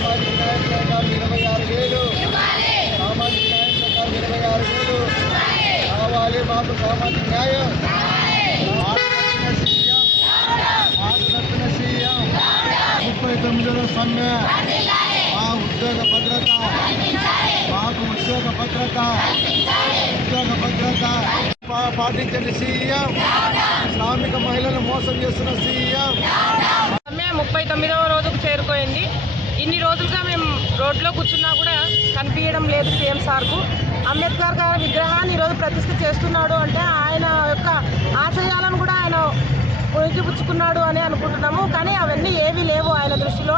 సామాజిక న్యాయం ప్రకారం 26,000 సామాజిక న్యాయం ప్రకారం 26,000 కావాలి మాకు సామాజిక న్యాయం. మాట తప్పిన సీఎం 39వ సమ్మె మా ఉద్యోగ భద్రత మాకు ఉద్యోగ భద్రత పాటించండి సీఎం. శ్రామిక మహిళలను మోసం చేస్తున్న సీఎం. సమ్మె 39వ రోజుకు చేరుకోయింది. ఇన్ని రోజులుగా మేము రోడ్లో కూర్చున్నా కూడా కనిపించడం లేదు సీఎం సార్కు. అంబేద్కర్ గారి విగ్రహాన్ని ఈరోజు ప్రతిష్ఠ చేస్తున్నాడు అంటే ఆయన యొక్క ఆశయాలను కూడా ఆయన పుణికిపుచ్చుకున్నాడు అని అనుకుంటున్నాము. కానీ అవన్నీ ఏవీ లేవు ఆయన దృష్టిలో.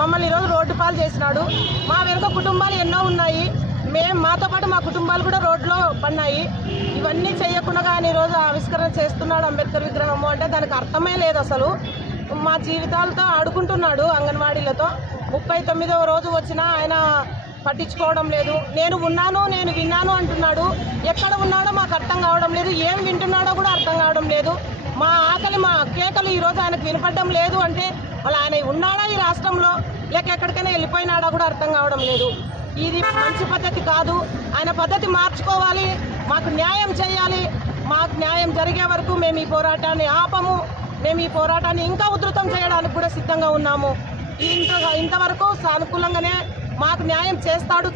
మమ్మల్ని ఈరోజు రోడ్డు పాలు చేసినాడు. మా వెనుక కుటుంబాలు ఎన్నో ఉన్నాయి. మాతో పాటు మా కుటుంబాలు కూడా రోడ్లో పడినాయి. ఇవన్నీ చేయకుండా ఆయన ఈరోజు ఆవిష్కరణ చేస్తున్నాడు అంబేద్కర్ విగ్రహము అంటే దానికి అర్థమే లేదు అసలు. మా జీవితాలతో ఆడుకుంటున్నాడు అంగన్వాడీలతో. 39వ రోజు వచ్చినా ఆయన పట్టించుకోవడం లేదు. నేను ఉన్నాను, నేను విన్నాను అంటున్నాడు. ఎక్కడ ఉన్నాడో మాకు అర్థం కావడం లేదు. ఏం వింటున్నాడో కూడా అర్థం కావడం లేదు. మా ఆకలి, మా కేకలు ఈరోజు ఆయనకు వినపడడం లేదు అంటే వాళ్ళు ఆయన ఉన్నాడా ఈ రాష్ట్రంలో లేక ఎక్కడికైనా వెళ్ళిపోయినాడా కూడా అర్థం కావడం లేదు. ఇది మంచి పద్ధతి కాదు. ఆయన పద్ధతి మార్చుకోవాలి. మాకు న్యాయం చేయాలి. మాకు న్యాయం జరిగే వరకు మేము ఈ పోరాటాన్ని ఆపము. మేము ఈ పోరాటాన్ని ఇంకా ఉధృతం చేయడానికి కూడా సిద్ధంగా ఉన్నాము. ఇంతవరకు సానుకూలంగానే మాకు న్యాయం చేస్తాడు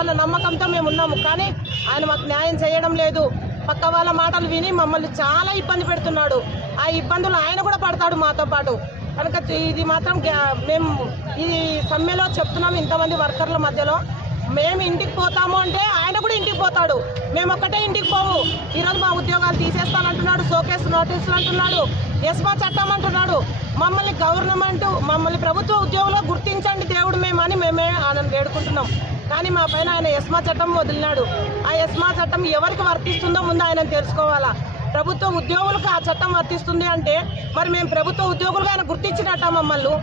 అన్న నమ్మకంతో మేము ఉన్నాము. కానీ ఆయన మాకు న్యాయం చేయడం లేదు. పక్క వాళ్ళ మాటలు విని మమ్మల్ని చాలా ఇబ్బంది పెడుతున్నాడు. ఆ ఇబ్బందులు ఆయన కూడా పడతాడు మాతో పాటు. కనుక ఇది మాత్రం మేము ఈ సమ్మెలో చెప్తున్నాము ఇంతమంది వర్కర్ల మధ్యలో. మేము ఇంటికి పోతాము అంటే ఆయన కూడా ఇంటికి పోతాడు. మేము ఒక్కటే ఇంటికి పోము. ఈరోజు మా ఉద్యోగాలు తీసేస్తానంటున్నాడు. షోకేస్ నోటీసులు అంటున్నాడు. ఎస్మా చట్టం అంటున్నాడు. మమ్మల్ని గవర్నమెంట్, మమ్మల్ని ప్రభుత్వ ఉద్యోగులు గుర్తించండి దేవుడు మేమని మేమే ఆయన వేడుకుంటున్నాం. కానీ మా పైన ఆయన ఎస్మా చట్టం వదిలినాడు. ఆ ఎస్మా చట్టం ఎవరికి వర్తిస్తుందో ముందు ఆయన తెలుసుకోవాలా. ప్రభుత్వ ఉద్యోగులకు ఆ చట్టం వర్తిస్తుంది అంటే మరి మేము ప్రభుత్వ ఉద్యోగులుగా ఆయన గుర్తించినట్ట మమ్మల్ని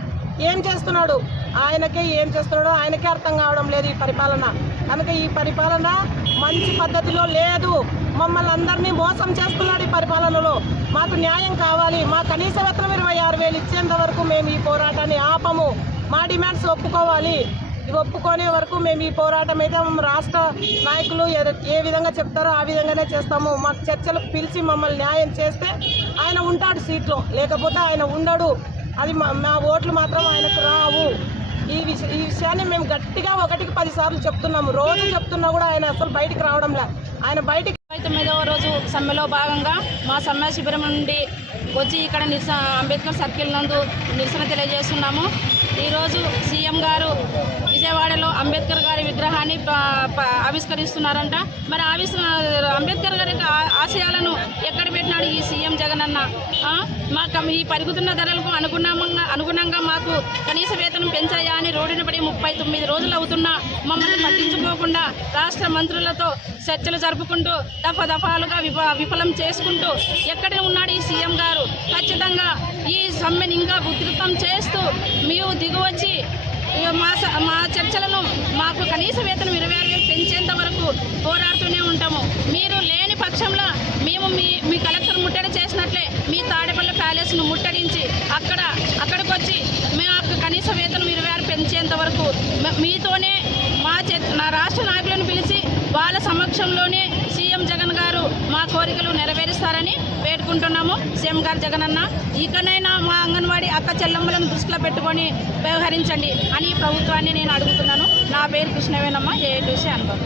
ఏం చేస్తున్నాడు, ఆయనకే ఏం చేస్తున్నాడో ఆయనకే అర్థం కావడం లేదు ఈ పరిపాలన. కనుక ఈ పరిపాలన మంచి పద్ధతిలో లేదు. మమ్మల్ని అందరినీ మోసం చేస్తున్నాడు ఈ పరిపాలనలో. మాకు న్యాయం కావాలి. మా కనీస వేతనం 26,000 ఇచ్చేంత వరకు మేము ఈ పోరాటాన్ని ఆపము. మా డిమాండ్స్ ఒప్పుకోవాలి. ఇవి ఒప్పుకునే వరకు మేము ఈ పోరాటం అయితే రాష్ట్ర నాయకులు ఏ విధంగా చెప్తారో ఆ విధంగానే చేస్తాము. మాకు చర్చలకు పిలిచి మమ్మల్ని న్యాయం చేస్తే ఆయన ఉంటాడు సీట్లో, లేకపోతే ఆయన ఉండడు. అది మా ఓట్లు మాత్రం ఆయనకు రావు. ఈ విషయాన్ని మేము గట్టిగా 1కి 10 సార్లు చెప్తున్నాము. రోజు చెప్తున్నా కూడా ఆయన అసలు బయటికి రావడంలే. ఆయన బయటికి 39వ రోజు సమ్మెలో భాగంగా మా సమ్మె శిబిరం నుండి వచ్చి ఇక్కడ అంబేద్కర్ సర్కిల్ నందు నిరసన తెలియజేస్తున్నాము. ఈరోజు సీఎం గారు విజయవాడలో అంబేద్కర్ గారి విగ్రహాన్ని ఆవిష్కరిస్తున్నారంట. మరి అంబేద్కర్ గారి ఆశయాలను ఎక్కడ పెట్టినాడు ఈ సీఎం జగన్ అన్న? మాకు ఈ పెరుగుతున్న ధరలకు అనుగుణంగా మాకు కనీస వేతనం పెంచాయా అని రోడ్డున పడి 39 రోజులు అవుతున్నా మమ్మల్ని పట్టించుకోకుండా రాష్ట్ర మంత్రులతో చర్చలు జరుపుకుంటూ దఫాలుగా విఫలం చేసుకుంటూ ఎక్కడ ఉన్నాడు ఈ సీఎం గారు? ఖచ్చితంగా ఈ సమ్మెను ఇంకా ఉధృతం చేస్తూ మేము దిగువచ్చి మా చర్చలను మాకు కనీస వేతనం 26,000 పెంచేంత వరకు పోరాడుతూనే ఉంటాము. మీరు లేని పక్షంలో మేము మీ కలెక్టర్ ముట్టడి చేసినట్లే మీ తాడేపల్లి ప్యాలెస్ను ముట్టడించి అక్కడికి వచ్చి మాకు కనీస వేతనం 26,000 పెంచేంత వరకు మీతోనే నా రాష్ట్ర నాయకులను పిలిచి వాళ్ళ సమక్షంలోనే సీఎం జగన్ గారు మా కోరికలు నెరవేరుస్తారని వేడుకుంటున్నాము. సీఎం గారు జగన్ అన్న, ఇకనైనా మా అంగన్వాడీ అక్క చెల్లమ్మలను దృష్టిలో పెట్టుకొని వ్యవహరించండి అని ప్రభుత్వాన్ని నేను అడుగుతున్నాను. నా పేరు కృష్ణవేనమ్మ, ఏఐటీసీ అనుభవం.